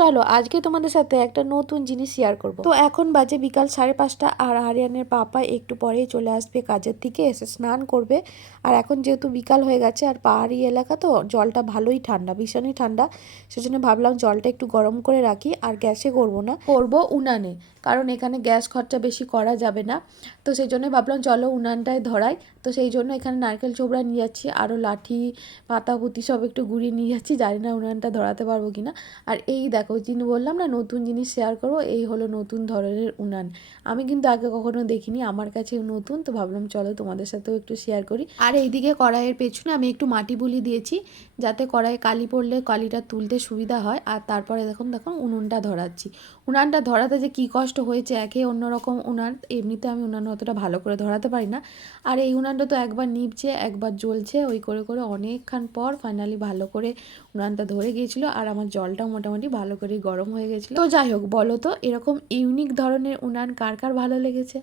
চলো আজকে তোমাদের সাথে একটা নতুন জিনিস শেয়ার করব। তো এখন বাজে বিকাল 5:30 আর আরিয়ানের পাপা একটু পরেই চলে আসবে কাজের থেকে, এসে স্নান করবে। আর এখন যেহেতু বিকাল হয়ে গেছে আর পাহাড়ি এলাকা তো জলটা ভালোই ঠান্ডা, ভীষণই ঠান্ডা, সেজন্য ভাবলাম জলটা একটু গরম করে রাখি। আর গ্যাসে করব না, করব উনানে, কারণ এখানে গ্যাস খরচা বেশি করা যাবে না। তো সেই জন্য ভাবলাম চলো উনানটায় ধরাই। তো সেই জন্য এখানে নারকেল চোবড়া নিয়ে যাচ্ছি, আরও লাঠি পাতা পুঁতি সব একটু ঘুরিয়ে নিয়ে যাচ্ছি, জানি না উনানটা ধরাতে পারবো কিনা। আর এই দেখো, যিনি বললাম না নতুন জিনিস শেয়ার করবো, এই হলো নতুন ধরনের উনান। আমি কিন্তু আগে কখনো দেখিনি, আমার কাছে নতুন, তো ভাবলাম চলো তোমাদের সাথেও একটু শেয়ার করি। আর এইদিকে কড়াইয়ের পেছনে আমি একটু মাটি বুলি দিয়েছি, যাতে কড়াইয়ে কালি পড়লে কালিটা তুলতে সুবিধা হয়। আর তারপরে দেখুন দেখুন উনুনটা ধরাচ্ছি। উনানটা ধরাতে যে কী কষ্ট হয়েছে, একে অন্যরকম উনান, এমনিতে আমি উনান অতটা ভালো করে ধরাতে পারি না। আর এই উনানটা তো একবার নিভছে একবার জ্বলছে, ওই করে করে অনেকক্ষণ পর ফাইনালি ভালো করে উনানটা ধরে গিয়েছিল। আর আমার জলটাও মোটামুটি ভালো করে গরম হয়ে গেছিলো। তো যাই হোক, বলো তো এরকম ইউনিক ধরনের উনান কার কার ভালো লেগেছে।